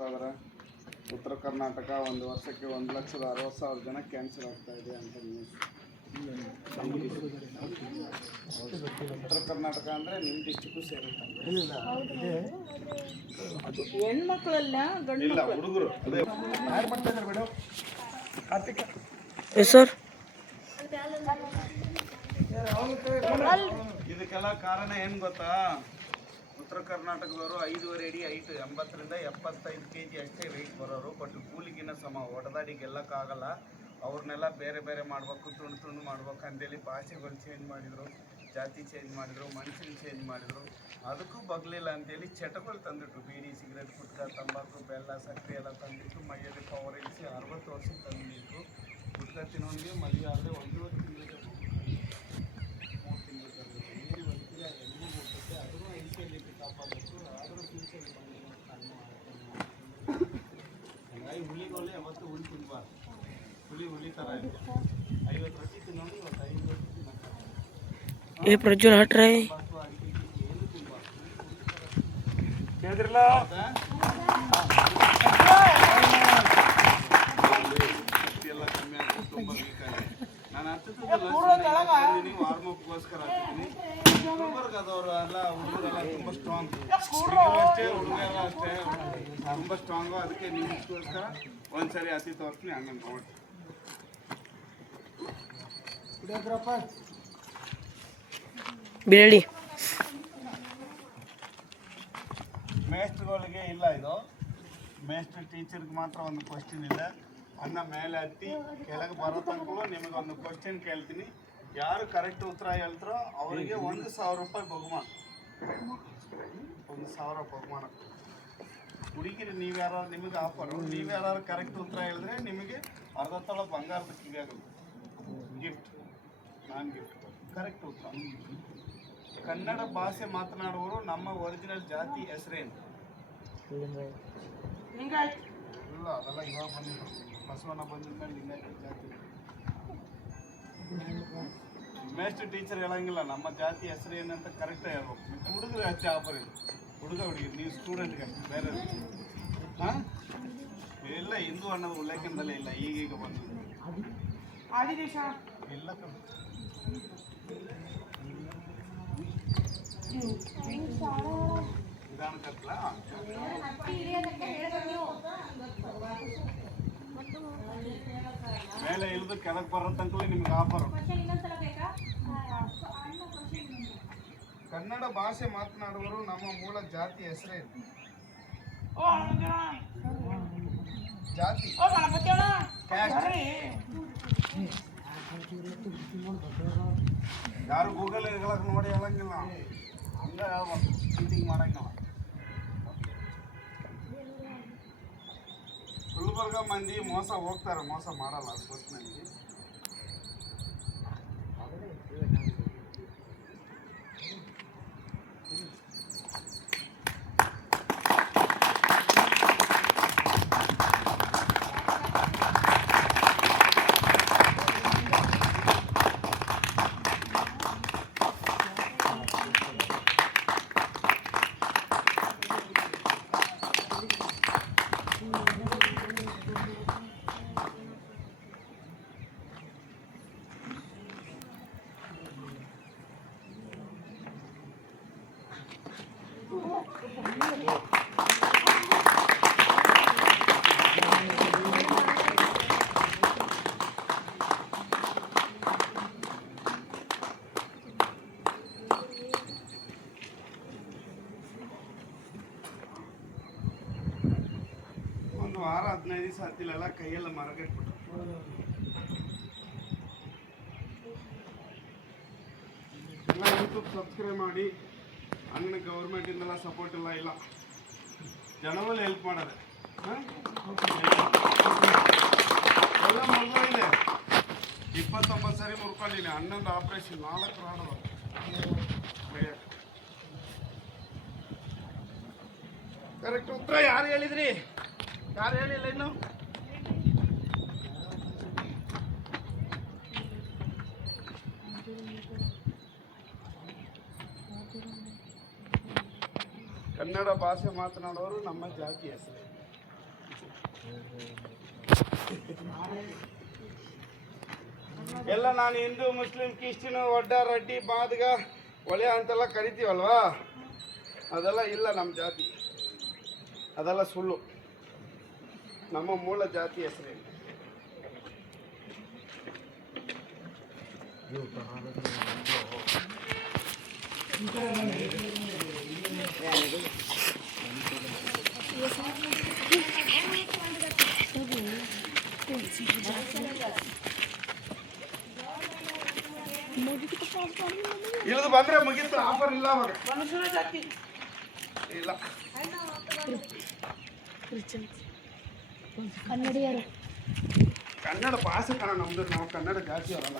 ಮಾಡ್ತಾ ಇದ್ದಾರೆ. ಉತ್ತರ ಕರ್ನಾಟಕ ಒಂದು ವರ್ಷಕ್ಕೆ 1,60,000 ಜನ ಕ್ಯಾನ್ಸರ್ ಆಗ್ತಾ ಇದೆ ಅಂತ ನ್ಯೂಸ್. ಉತ್ತರ ಕರ್ನಾಟಕ ಅಂದರೆ ನಿಮ್ಮ ಡಿಸ್ಟಿಕ್ಕು ಸೇರುತ್ತೆ. ಹೆಣ್ಮಕ್ಳಲ್ಲ ಇಲ್ಲ ಹುಡುಗರು ಅದೇ ಯಾರು ಮಾಡ್ತಾ ಇದ್ದಾರೆ ಬಿಡು. ಕಾರ್ತಿಕ್ ಸರ್, ಇದಕ್ಕೆಲ್ಲ ಕಾರಣ ಏನು ಗೊತ್ತಾ? ಉತ್ತರ ಕರ್ನಾಟಕದವರು 5.5 ಅಡಿ ಹೈಟ್, 80ರಿಂದ 75 kg ಅಷ್ಟೇ ವೆಯ್ಟ್ ಬರೋರು. ಬಟ್ ಕೂಲಿಗಿನ್ನ ಸಮ ಹೊಡೆದಾಡಿ ಗೆಲ್ಲಕ್ಕಾಗಲ್ಲ. ಅವ್ರನ್ನೆಲ್ಲ ಬೇರೆ ಬೇರೆ ಮಾಡ್ಬೇಕು, ತುಂಡು ಮಾಡ್ಬೇಕು ಅಂತೇಳಿ ಭಾಷೆಗಳು ಚೇಂಜ್ ಮಾಡಿದರು, ಜಾತಿ ಚೇಂಜ್ ಮಾಡಿದರು, ಮನುಷ್ಯನ ಚೇಂಜ್ ಮಾಡಿದರು. ಅದಕ್ಕೂ ಬಗ್ಲಿಲ್ಲ ಅಂತೇಳಿ ಚಟಗಳು ತಂದಿಟ್ರು. ಬೀಡಿ, ಸಿಗರೇಟ್, ಗುಟ್ಕಾ, ತಂಬಾಕು, ಬೆಲ್ಲ, ಸಕ್ಕರೆ ಎಲ್ಲ ತಂದಿಟ್ಟು ಮೈಯಲ್ಲಿ ಪವರ್ ಇಳಿಸಿ 60 ವರ್ಷಕ್ಕೆ ತಂದಿದ್ರು. ಗುಟ್ಕಾ ತಿನ್ನೋನಿಗೆ ಮದುವೆ ಆದರೆ 1 ತಿಂಗಳಿಗೆ 3 ತಿಂಗಳು ತರಬೇಕು. ನೀರು ಬಂದಿದ್ರೆ ಎಲ್ಲೂ ಹೋಗ್ತದೆ. ಅದನ್ನು ಐಸಿಯಲ್ಲಿ ಕಾಪಾಡಬೇಕು. ಆದರೂ ಫ್ಯೂಚರ್ ಹಂಗಾಗಿ ಹುಲಿಗೋಲೆ ಯಾವತ್ತು ಹುಳಿ ತಿನ್ನಬಾರ್ದು. ಹುಲಿ ಥರ ಇದೆ. 50 ರೊಟ್ಟಿ ತಿನ್ನೋದು ಇವತ್ತು 5 ರೊಟ್ಟಿ ತಿನ್ನೋದು. ये प्रज्वल हट रहा है। ಕೇಳಿದ್ರಲ್ಲ? ಎಲ್ಲ ಕಮ್ಮಿ ಆಗ್ತದೆ, ತುಂಬ ವೀಕ್ ಆಗಿದೆ. ನಾನು ಹತ್ತಿದ್ದೀನಿ ವಾರ್ಮಪ್ಗೋಸ್ಕರ ಹತ್ತಿದ್ದೀನಿ. ಗುಲ್ಬರ್ಗದವರು ಎಲ್ಲ ಹುಡುಗರೆಲ್ಲ ತುಂಬ ಸ್ಟ್ರಾಂಗ್, ಅಷ್ಟೇ ಹುಡುಗರೆಲ್ಲ ಅಷ್ಟೇ ತುಂಬ ಸ್ಟ್ರಾಂಗು. ಅದಕ್ಕೆ ನಿಮಗೋಸ್ಕರ ಒಂದ್ಸರಿ ಹತ್ತಿ ತೋರಿಸ್ತೀನಿ, ಹಂಗಂಗೆ ನೋಡಿ. ಬಿರಳಿ ಮೇಸ್ಟ್ರುಗಳಿಗೆ ಇಲ್ಲ ಇದು. ಮೇಸ್ಟ್ರ್ ಟೀಚರ್ಗೆ ಮಾತ್ರ ಒಂದು ಕ್ವಶನ್ ಇದೆ. ಅನ್ನ ಮೇಲೆ ಹತ್ತಿ ಕೆಳಗೆ ಬರೋ ತನಕ ನಿಮಗೆ ಒಂದು ಕ್ವಶನ್ ಕೇಳ್ತೀನಿ. ಯಾರು ಕರೆಕ್ಟ್ ಉತ್ತರ ಹೇಳ್ತಾರೋ ಅವರಿಗೆ 1,000 ರೂಪಾಯಿ ಬಹುಮಾನ. 1,000 ಬಹುಮಾನ. ಹುಡುಗಿರಿ ನೀವ್ಯಾರು, ನಿಮಗೆ ಆಫರು. ನೀವ್ಯಾರು ಕರೆಕ್ಟ್ ಉತ್ತರ ಹೇಳಿದ್ರೆ ನಿಮಗೆ ಅರ್ಧ ತೊಳ ಬಂಗಾರದ ಕಿವಿಯಾಗುತ್ತೆ ಗಿಫ್ಟ್. ನಾನ್ ಗಿಫ್ಟ್ ಕರೆಕ್ಟ್ ಉತ್ತರ. ಕನ್ನಡ ಭಾಷೆ ಮಾತನಾಡುವವರು ನಮ್ಮ ಒರಿಜಿನಲ್ ಜಾತಿ ಹೆಸರೇನು? ಇಲ್ಲ, ಅದೆಲ್ಲ ಇವಾಗ ಬಂದಿದ್ದು. ಬಸವಣ್ಣ ಬಂದಿದ ಮೇಲೆ ಲಿಂಗಾಯತ ಜಾತಿ. ಮೇಸ್ಟ್ ಟೀಚರ್ ಹೇಳಂಗಿಲ್ಲ ನಮ್ಮ ಜಾತಿ ಹೆಸರು ಏನಂತ ಕರೆಕ್ಟಾಗಿ ಹೇಳ್ಬೇಕು. ಹುಡುಗರು ಹೆಚ್ಚು ಆಫರ್ ಇದೆ. ಹುಡುಗರಿಗೆ ನೀವು ಸ್ಟೂಡೆಂಟ್ಗೆ ಅಷ್ಟೇ, ಬೇರೆ ಹಾಂ ಇಲ್ಲ. ಹಿಂದೂ ಅನ್ನೋದು ಉಲ್ಲೇಖನದಲ್ಲೇ ಇಲ್ಲ, ಈಗೀಗ ಬಂದಿದೆ. ಇಲ್ಲ ವಿಧಾನಕತ್ಲ ಮೇಲೆ ಇಳಿದು ಕೆಳಗೆ ಬರೋ ತನಕ ನಿಮ್ಗೆ ಆಫರ್. ಕನ್ನಡ ಭಾಷೆ ಮಾತನಾಡುವವರು ನಮ್ಮ ಮೂಲ ಜಾತಿ ಹೆಸರೇನು? ಜಾತಿ ಯಾರು ಗೂಗಲ್ ಹೇಳಕ್ ನೋಡಿ ಹೇಳಂಗಿಲ್ಲ, ಹಂಗ ಹೇಳ್ಬೇಕು. ಚೀಟಿಂಗ್ ಮಾಡಂಗಿಲ್ಲ. ಗುಲ್ಬರ್ಗ ಮಂದಿ ಮೋಸ ಹೋಗ್ತಾರೆ, ಮೋಸ ಮಾಡಲ್ಲ. ಅದು ಗೊತ್ತು ನನಗೆ. ವಾರ 15 ದಿವಸ ಹತ್ತಿಲ್ಲ, ಕೈಯೆಲ್ಲ ಮರಗಟ್ಬಿಟ್ಟು. ಎಲ್ಲ ಯೂಟ್ಯೂಬ್ ಸಬ್ಸ್ಕ್ರೈಬ್ ಮಾಡಿ. ಹಂಗೆ ಗೌರ್ಮೆಂಟಿಂದೆಲ್ಲ ಸಪೋರ್ಟ್ ಇಲ್ಲ. ಜನವಲ್ಲಿ ಹೆಲ್ಪ್ ಮಾಡೋದು ಎಲ್ಲ ಮುರಿದೋಗಿದೆ. 29 ಸರಿ ಮುರ್ಕೊಂಡಿನಿ. 11 ಆಪ್ರೇಷನ್, 4 ರಾಡು. ಕರೆಕ್ಟ್ ಉತ್ತರ ಯಾರು ಹೇಳಿದ್ರಿ? ಯಾರು ಹೇಳಿಲ್ಲ ಇನ್ನು? ಕನ್ನಡ ಭಾಷೆ ಮಾತನಾಡುವವರು ನಮ್ಮ ಜಾತಿ ಹೆಸರು. ಎಲ್ಲ ನಾನು ಹಿಂದೂ ಮುಸ್ಲಿಂ ಕ್ರಿಶ್ಚಿಯನು ಒಡ್ಡ ರಡ್ಡಿ ಬಾದ್ಗ ಒಳೆ ಅಂತೆಲ್ಲ ಕರಿತೀವಲ್ವಾ, ಅದೆಲ್ಲ ಇಲ್ಲ ನಮ್ಮ ಜಾತಿ, ಅದೆಲ್ಲ ಸುಳ್ಳು. ನಮ್ಮ ಮೂಲ ಜಾತಿ ಹೆಸರೇನು? ಇಳಿದು ಬಂದ್ರೆ ಮುಗೀತು, ಆಫರ್ ಇಲ್ಲ ಅವಾಗ. ಮನುಷ್ಯರ ಜಾತಿ ಇಲ್ಲ, ಕನ್ನಡಿಯರು. ಕನ್ನಡ ಭಾಷೆ ಕಣ ನಮ್ದು, ನಾವು ಕನ್ನಡ ಜಾತಿ ಅವರಲ್ಲ.